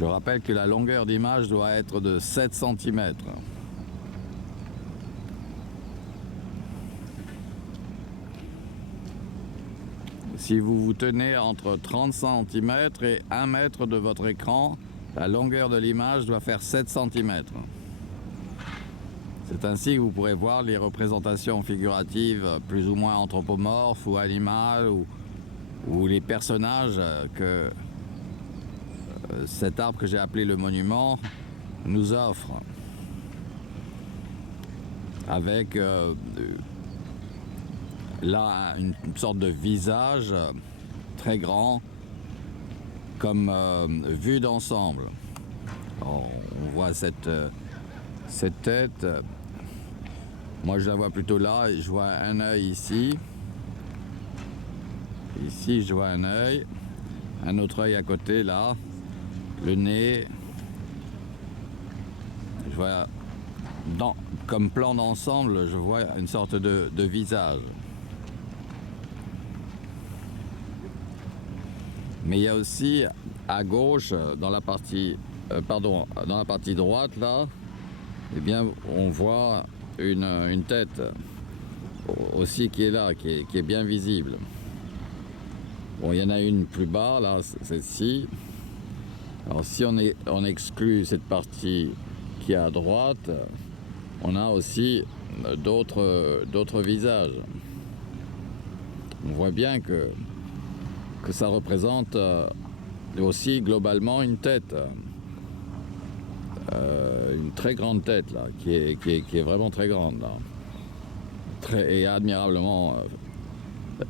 Je rappelle que la longueur d'image doit être de 7 cm. Si vous vous tenez entre 30 cm et 1 mètre de votre écran, la longueur de l'image doit faire 7 cm. C'est ainsi que vous pourrez voir les représentations figuratives plus ou moins anthropomorphes ou animales ou les personnages que cet arbre que j'ai appelé le monument nous offre. Avec là une sorte de visage très grand comme vue d'ensemble. On voit cette tête. Moi je la vois plutôt là, je vois un œil ici. Ici je vois un œil, un autre œil à côté là, le nez. Je vois comme plan d'ensemble, je vois une sorte de visage. Mais il y a aussi à gauche, dans la partie droite là, eh bien on voit une tête aussi qui est là, qui est bien visible. Bon, il y en a une plus bas là, celle-ci. Alors si on exclut cette partie qui est à droite, on a aussi d'autres visages. On voit bien que ça représente aussi globalement une tête, une très grande tête là, qui est vraiment très grande là, et admirablement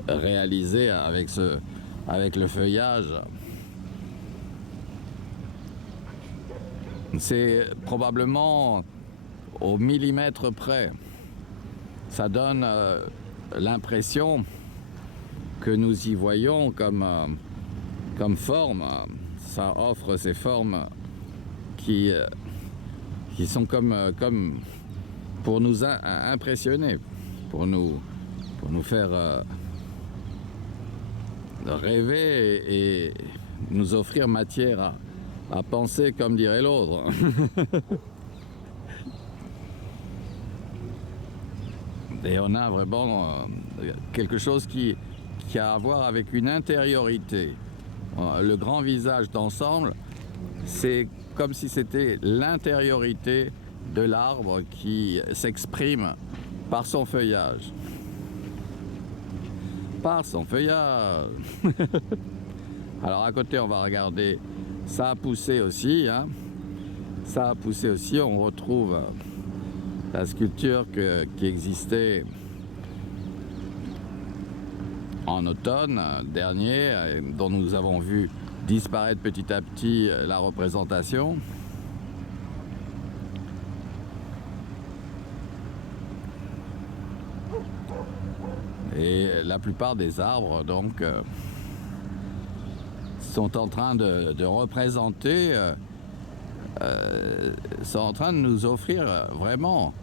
réalisée avec le feuillage. C'est probablement au millimètre près. Ça donne l'impression que nous y voyons comme forme. Ça offre ces formes qui sont comme pour nous impressionner, pour nous faire rêver et nous offrir matière à penser comme dirait l'autre. Et on a vraiment quelque chose qui a à voir avec une intériorité. Le grand visage d'ensemble, c'est comme si c'était l'intériorité de l'arbre qui s'exprime par son feuillage. Par son feuillage. Alors à côté, on va regarder, ça a poussé aussi, hein. Ça a poussé aussi, on retrouve la sculpture qui existait en automne dernier, dont nous avons vu disparaître petit à petit la représentation. Et la plupart des arbres donc sont en train de représenter, sont en train de nous offrir vraiment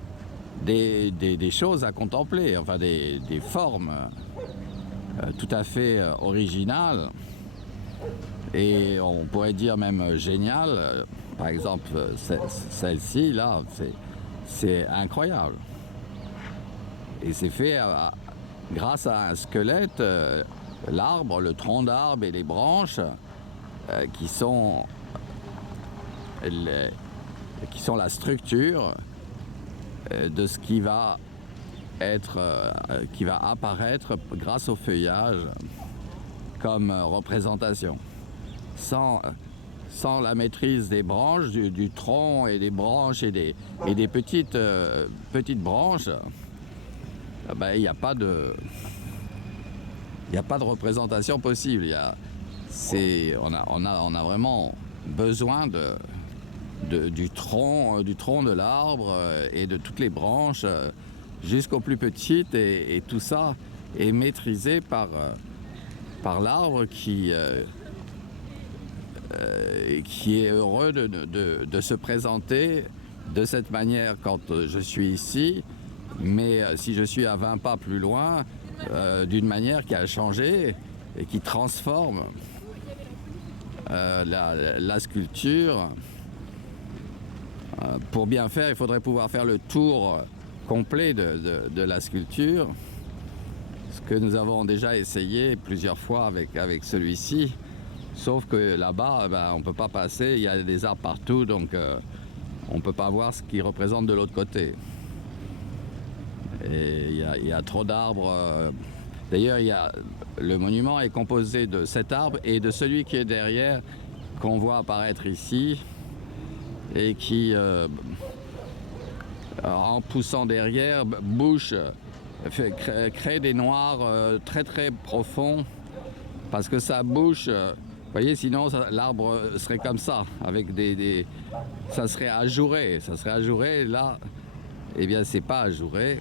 des choses à contempler, enfin des formes tout à fait originales et on pourrait dire même géniales. Par exemple celle-ci là, c'est incroyable et c'est fait grâce à un squelette, l'arbre, le tronc d'arbre et les branches qui sont la structure de ce qui va apparaître grâce au feuillage comme représentation. Sans la maîtrise des branches, du tronc et des branches et des petites branches, ben, il n'y a pas de représentation possible. On a vraiment besoin du tronc de l'arbre et de toutes les branches jusqu'aux plus petites, et tout ça est maîtrisé par l'arbre qui est heureux de se présenter de cette manière quand je suis ici, mais si je suis à 20 pas plus loin, d'une manière qui a changé et qui transforme la sculpture. Pour bien faire, il faudrait pouvoir faire le tour complet de la sculpture, ce que nous avons déjà essayé plusieurs fois avec celui-ci, sauf que là-bas, on ne peut pas passer, il y a des arbres partout, donc on ne peut pas voir ce qui représente de l'autre côté. Et il y a trop d'arbres. D'ailleurs, le monument est composé de cet arbre et de celui qui est derrière, qu'on voit apparaître ici, et qui, en poussant derrière, bouche, crée des noirs très très profonds, parce que ça bouche. Vous voyez, sinon l'arbre serait comme ça, avec ça serait ajouré. Ça serait ajouré, là, eh bien, c'est pas ajouré.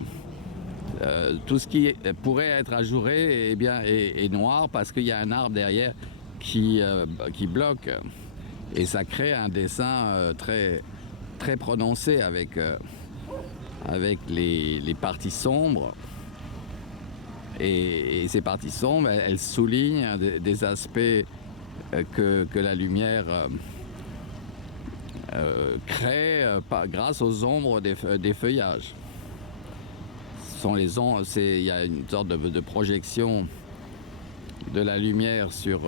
Tout ce qui pourrait être ajouré est noir, parce qu'il y a un arbre derrière qui bloque. Et ça crée un dessin très, très prononcé avec les parties sombres. Et ces parties sombres, elles soulignent des aspects que la lumière crée grâce aux ombres des feuillages. Il y a une sorte de projection de la lumière sur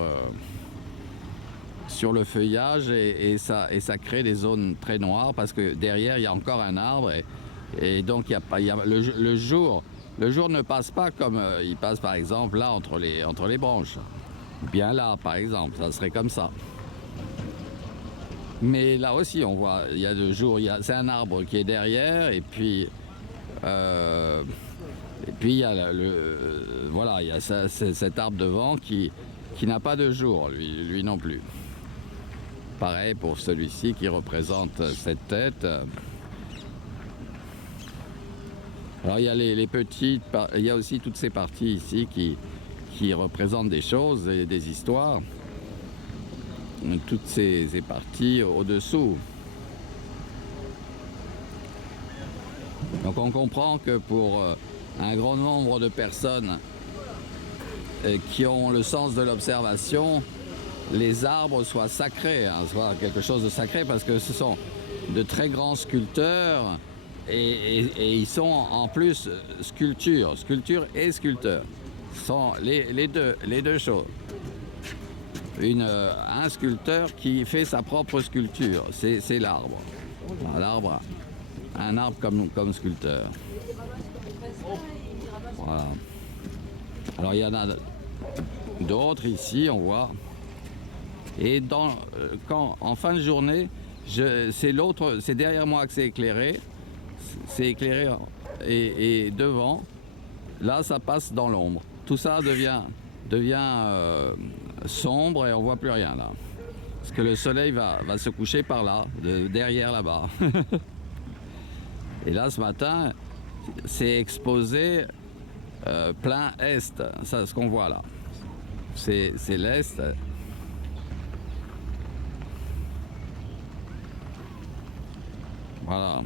le feuillage, et ça crée des zones très noires, parce que derrière il y a encore un arbre, et donc le jour ne passe pas comme il passe par exemple là entre les branches. Bien là par exemple, ça serait comme ça. Mais là aussi on voit, il y a le jour, c'est un arbre qui est derrière, et puis il y a voilà, il y a cet arbre devant qui n'a pas de jour, lui non plus. Pareil pour celui-ci qui représente cette tête. Alors il y a les petites, il y a aussi toutes ces parties ici qui représentent des choses et des histoires. Toutes ces parties au-dessous. Donc on comprend que pour un grand nombre de personnes qui ont le sens de l'observation, les arbres soient sacrés, soit quelque chose de sacré, parce que ce sont de très grands sculpteurs, et ils sont en plus sculpture et sculpteurs. Ce sont les deux choses. Un sculpteur qui fait sa propre sculpture, c'est l'arbre. Un arbre comme sculpteur. Voilà. Alors il y en a d'autres ici, on voit. Et en fin de journée, c'est derrière moi que c'est éclairé. C'est éclairé, et devant, là ça passe dans l'ombre. Tout ça devient sombre, et on voit plus rien là. Parce que le soleil va se coucher par là, derrière là-bas. Et là ce matin, c'est exposé plein est, ça, ce qu'on voit là. C'est l'est. Voilà.